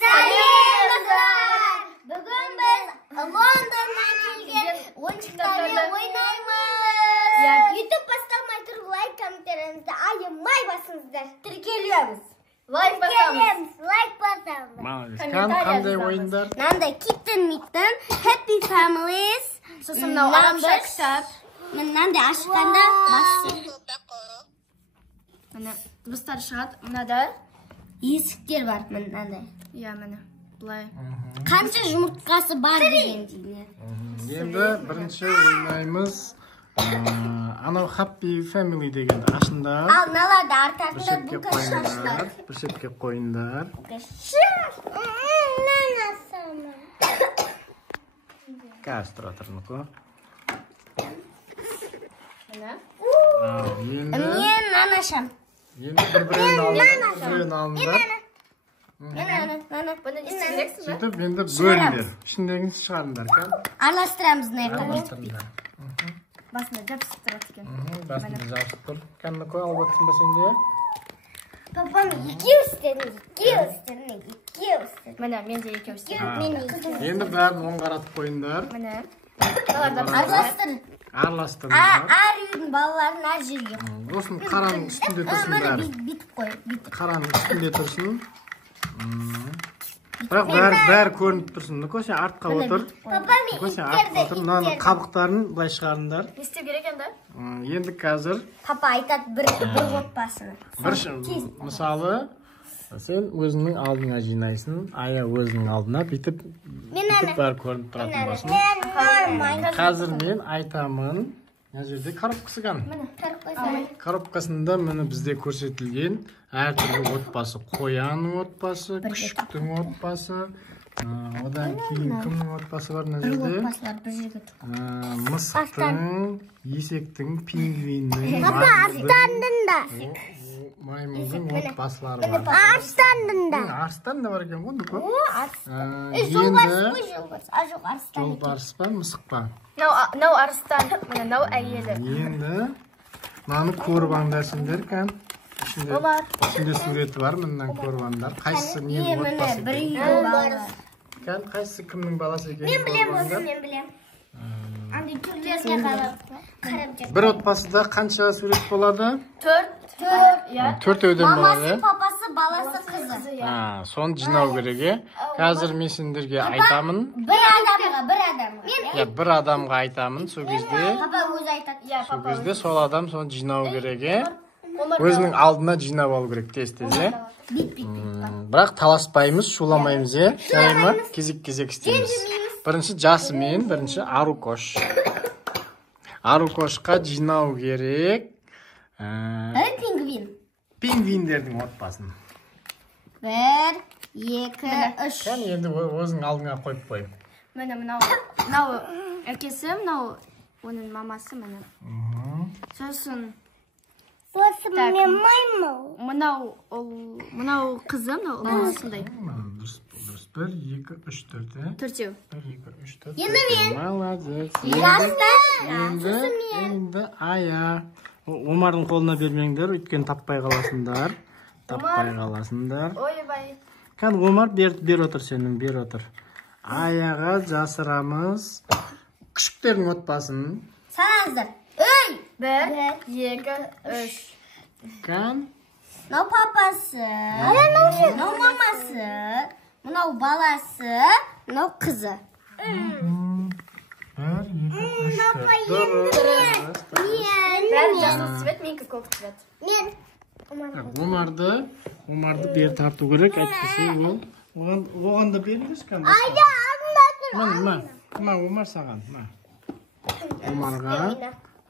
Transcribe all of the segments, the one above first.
Selamlar. Bugün biz London'dan kelgan oyunchilarni o'ynaymiz. YouTube bostamay turib like kommentlaringizni ayamay bosingizlar. Tirkelyapmiz. Like bosamiz. Qanday o'yinlar? Nanda Kitten Mitten, Happy Families. So'sin oromcha kitob. Nanda ashqanda bossing. Mana biz tarishat bunada Eshiklar bor mana. ya mana bulay. Qancha yumurtqasi bor degandinglar. Endi birinchi o'ynaymiz. Ana Happy Family degan ashunda Al nalarda artasida bir chetga qo'yinglar. Kastratorniku. Mana. Endi Men nanasham. Endi bir-birini olinglar. Mana. Buni ichingdaksizmi? Сөйтіп енді бөліңдер. Ішіндегін шығарыңдар, қан? Aralashtiramiz nerede? Араластырыңдар. Basma jabsib turadi ekan. Басында жабысып тұр. Қанды қой алып отырсың ба сенде? Papam iki üstlerini. Mana menda ikkovsi. Енді бәрін оң қаратып қойыңдар. Mana. Nalardan Aralashtir. Араластырыңдар. Ar үйдің балаларын ar жерге қой. Осыны қараның үстінде тұрсын бәрі. Bitip koy. Bitip. Қараның үстінде тұрсын. Бірақ бәрі көрініп тұрсын. Нүко сен артқа отыр. Papam Нүко сен артқа отыр. Мынаның қабықтарын былай шығарыңдар. Ne istep gerek endi? Енді қазір Papa айтады бір отбасыны. мысалы сен өзіңнің алдыңа жинайсың, ая өзіңнің алдына бүйтіп бәрі көрініп тұратын болсын. Қазір мен айтамын. Мына жерде коробкасы кән. Коробкасында міне бізде көрсетілген әртүрлі отбасы. Қоянның отбасы, күшіктің отбасы, одан кейін кімнің отбасы бар мына жерде? Отбасылар бір жерге тұр. Мысықтың, есектің, пингвиннің, маймылдың отбасылары бар. Арыстан да бар екен ғой, Нүко? Жолбарыс па, мысық па? Nau arslan, mana nau әйелі. Енді мынаны көріп аңдарсыңдар кән. Ішінде суреті бар, мындан көріп аңдар. Қайсысы ненің отбасы? Bir үйдің балалары. Кән, қайсысы кімнің баласы екенін көріп аңдар. Мен білем. Андай түрлерге қарап жүр. Бір отбасыда қанша сурет болады? Төртеуден болады. Мамасы, папасы, баласы, қызы. Соны жинау керек. Қазір мен сендерге айтамын. Bir adamға. Бір адамға айтамын. Сол кезде Папа өзі айтады. сол адам соны жинау керек. Өзінің алдына жинап алу керек тез-тез. Бірақ таласпаймыз, шуламаймыз. Жарайма? Кезек-кезек істейміз. Бірінші жасымен, бірінші Арукош. Арукошқа жинау керек. Пингвин. Пингвиндердің отбасын. 1, 2, 3. Кән енді өзің алдыңа қойып қойып. Mana nau әкесі, nau оның мамасы mana. So'sin мен маймыл. Mınau қызы, mınau ұлысындай. Дұрыс. 1, 2, 3, 4. Төртеу. 1, 2, 3, 4. Енді мен. Молодец. Енді Енді ая. Омардың қолына бермеңдер, өйткені таппай қаласыңдар. Ойбай. Кән, Омар бер отыр сенің, бер отыр. Аяға жасырамыз. Күшіктердің отбасын. Санаңыздар. 1, 2, 3. Кән. Мынау папасы, мынау мамасы, мынау баласы, мынау қызы. 1, 2, 3, 4. Бәрі жасыл цвет, менікі көк цвет. Омарды бер тарту керек, әйтпесе ол. Оған да беріңіз кән. Мына, Омар саған. Омарға.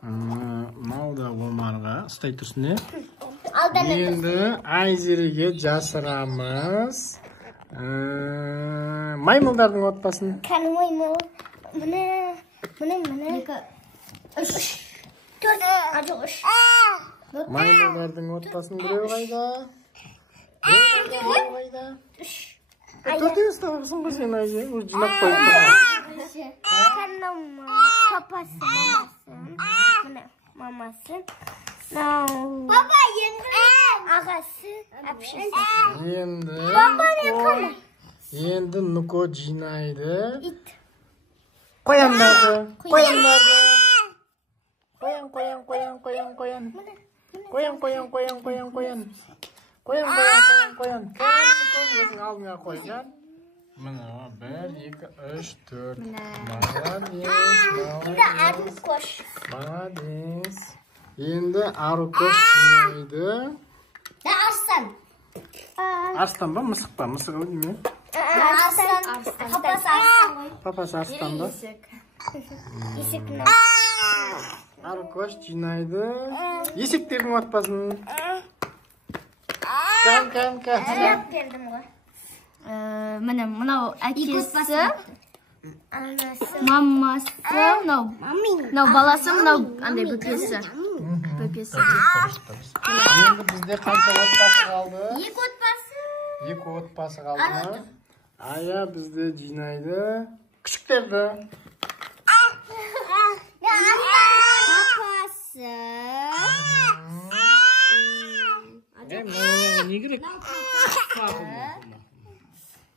Мынау да Омарға. Ұстай тұрсын, Енді Айзереге жасырамыз. Маймылдардың отбасын. Кәні маймыл. Міне. 2, 3. 4, 3. Маймылдардың отбасын біреу қайда? Төртеу ұстағырсың ғой сен Айзе. Өз жинап қойып. Папасы, мамасы. Папа, енді ағасы, әпшесі. Енді Енді Нуко жинайды. Қояндарды. Қояндарды. Қоян. Қоян. Өзің алдыңа қойған. Мына 1, 2, 3, 4. Молодец. Енді Арукош жинайды. Арыстан. Арыстан ба, мысық па? Мысық неме? Арыстан. Папасы арыстан ғой. Папасы арыстан ба? Есек. Арукош жинайды. Есектердің отпасын. Кән. Аяп бердім ғой. Міне мынау әкесі, мамасы, мынау баласы, мынау андай бөпесі. Енді бізде қанша отбасы қалды? 2 отбасы. 2 отбасы қалды. Ая бізде жинайды. Күшіктерді. Папасы. Не керек?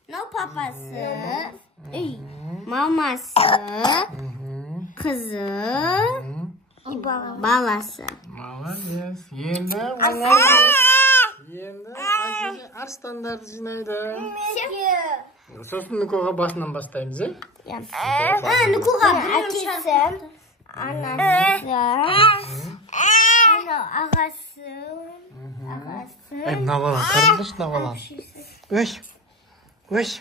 Мынау папасы. Мамасы. Қызы. Баласы. Молодец. Енді арыстандарды жинайды. Сосын Нукоға басынан бастаймыз, е? Нукоға әкесі, анасы, ағасы. Мына балан, қарындаш, мына балан. Өш.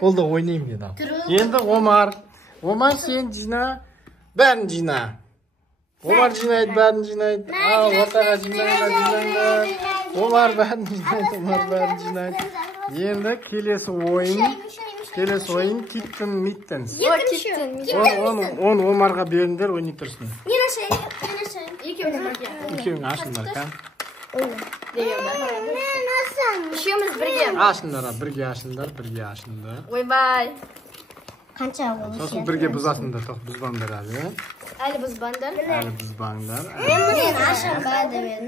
Ол да ойнайым деді. Енді Омар. Омар сен жина, бәрін жина. Омар жинайды, бәрін жинайды. Ортаға жинайды. Омар бәрін жинайды. Енді келесі ойын киттен миттенс. Оны Омарға беріңдер, ойнай тұрсын. Екеуің ашыңдар, кән. Үшеуміз бірге. Ашыңдар, бірге ашыңдар. Ойбай. Қанша ол? Сосын бірге бұзасыңдар, тоқ бұзбаңдар әлі. Әлі бұзбаңдар. Мен ашам бәді мен.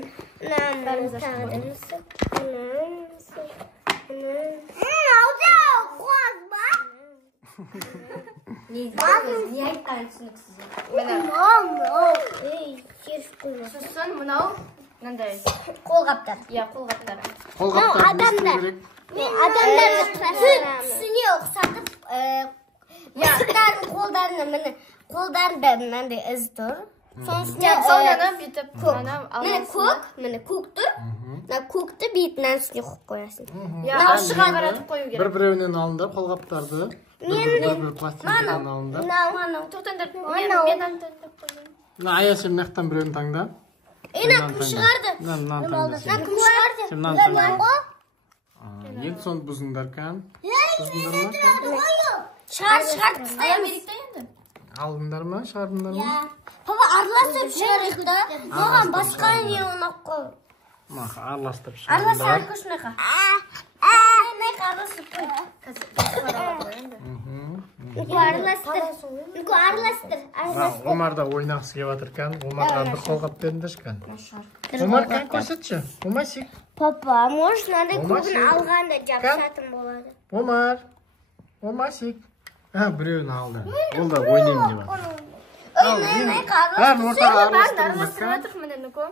Сосын мынау мынандай Қолғаптар. Иә, қолғаптар. Қолғаптар не істеу керек? Адамдарды түсіне ұқсатып, қолдарында мынандай із тұр. Соңданы бүйтіп көк тұр. Көкті бетінен үстіне қойып қоясың. Шығаратып қою керек. Бір-біреуінен алыңдар қолғаптарды. Бір пластикадан алыңдар. Тоқтаңдар. Ая сен мынаяқтан біреуін таңда. Кім шығарды? Мынаны таңда сен. Кім шығарды? Сен мынаны таңда. Енді соны бұзыңдар кән. Бұзыңдар ма? Шығарды тастайын беректі енді. Алдыңдар ма? Шығардыңдар ма? Папа араластырып шығарайық да. Оған басқа не ұнап қой. Араластырып Араластырып шығардыңдар. көшінеқа. Араластыр. Омар да ойнақсы кеп жатыр кән. Омарға бір қолғап беріңдерші кән. Омар кән көрсетші. Омасик. Папа, может, надо көбін алғанда жапсатын болады. Омасик. Біреуін алды. Ол да ойнайым деп жатыр.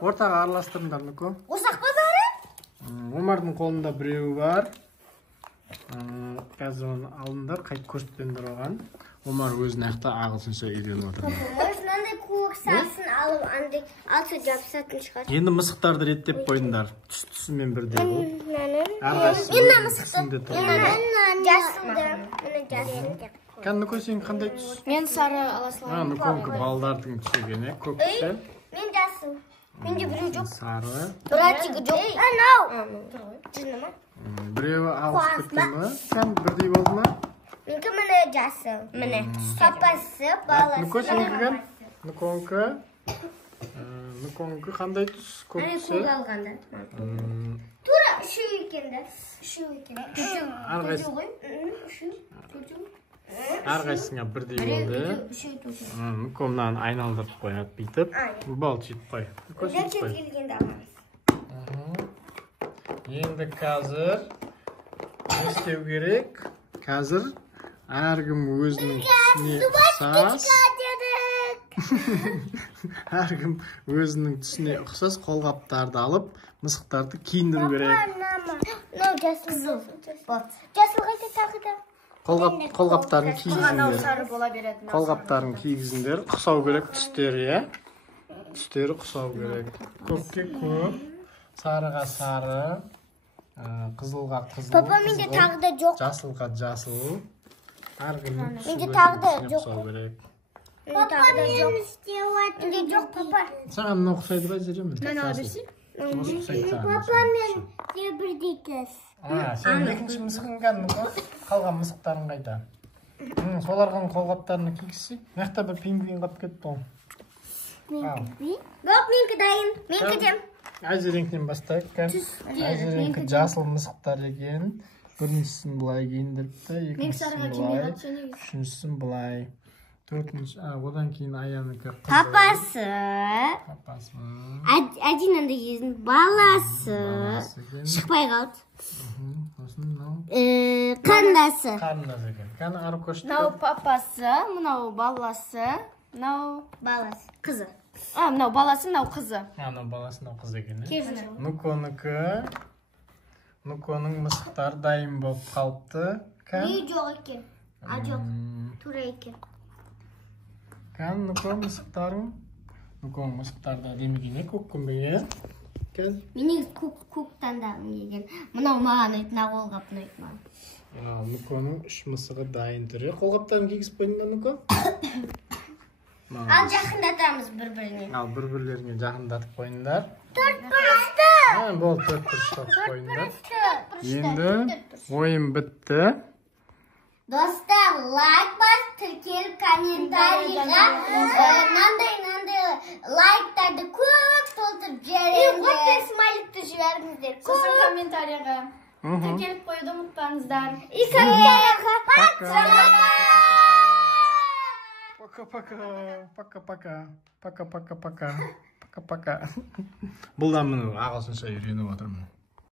Ортаға араластырыңдар, Нуко. Осақ па бәрі? Омардың қолында біреуі бар. Қазір оны алыңдар, қайт көрсетпеңдер оған. Омар өзін аяқта ағылшынша үйреніп отыр. Может, андай көк сасын алып, андай алты жапсатын шығар. Енді мысықтарды реттеп қойыңдар. Түсімен бірде бұл. Кән Нуко сен қандай түс? Мен сары аласылар. Нукоңкі балдардың түсегені, көк түсі. Мен жасыл. Менде біреу жоқ. Сары. Братигі жоқ. Анау. Біреуі алыс кеткен ма? Сән бірдей болды ма? Менкі міне жасыл. Міне. Папасы, баласы. Нуко сен кіген? Нукоңкі қандай түс? Көк түсі? алғанда. Тура үшеу екенді. Әрқайсыңа бірдей болды. Нуко мынаны айналдырып қояды бүйтіп. Бал сөйтіп қой. Енді қазір не істеу керек? Қазір әркім өзінің түсіне ұқсас. Әркім өзінің түсіне ұқсас қолғаптарды алып, мысықтарды киіндіру керек. Қолғаптарын кигізіңдер. Қолғаптарын кигізіңдер. Ұқсау керек түстері, е? Түстері ұқсау керек. Көкке көк, сарыға сары, қызылға қызыл, жасылға жасыл. Әркімнің түсі ұқсау керек. Менде жоқ, папа. Саған мына ұқсайды ба, Зеремен? Папа мен бірдейкіз. Сен екінші мысығыңған, қалған мысықтарын қайда? Соларған қолғаптарына кигізсек, мақта бір пингвин қап кетті ол. Жоқ, менкі дайын. Менкі дем. Айзеренкінен бастайық. Айзеренкі жасыл мысықтар екен. Біріншісін бұлай киіндіріпті, екіншісін бұлай, үшіншісін бұлай. Одан кейін Аяныкі қызы. Папасы. Адинанды кезін баласы. Шықпай қалды. Қарындасы. Қарындасы екен. Қаны ары көшті. Мынау папасы, мынау баласы, мынау Баласы. Қызы. Мынау баласы, мынау қызы. Мынау баласы, мынау қызы екен. Кезіні. Нуконың мысықтар дайын болып қалыпты. Не жоқ екен? Жоқ. Тура екен. Нуко мысықтарды демегене көк күмбеге. Менің көк таңдағым еген. Мынау маған өйтін қолғап ұнайды маған. Нуконың үш мысығы дайын түрі. Қолғаптарын кигізіп қойдың ба, Нуко? Ал жақындатамыз бір-біріне. Ал бір-бірлеріне жақындатып қойыңдар. Төрт бұрышты. Бол төрт бұрышты қойыңдар. Енді ойын бітті. Достар, лайк бас, тіркеліп комментарийға нандай лайктарды көп толтырып жіберіңдер. Отпен смайликті жіберіңіздер. Сосын комментарийға тіркеліп қоюды ұмытпаңыздар. И комментарийға Пока-пока. Бұл да мұны ағылшынша үйреніп отырмын.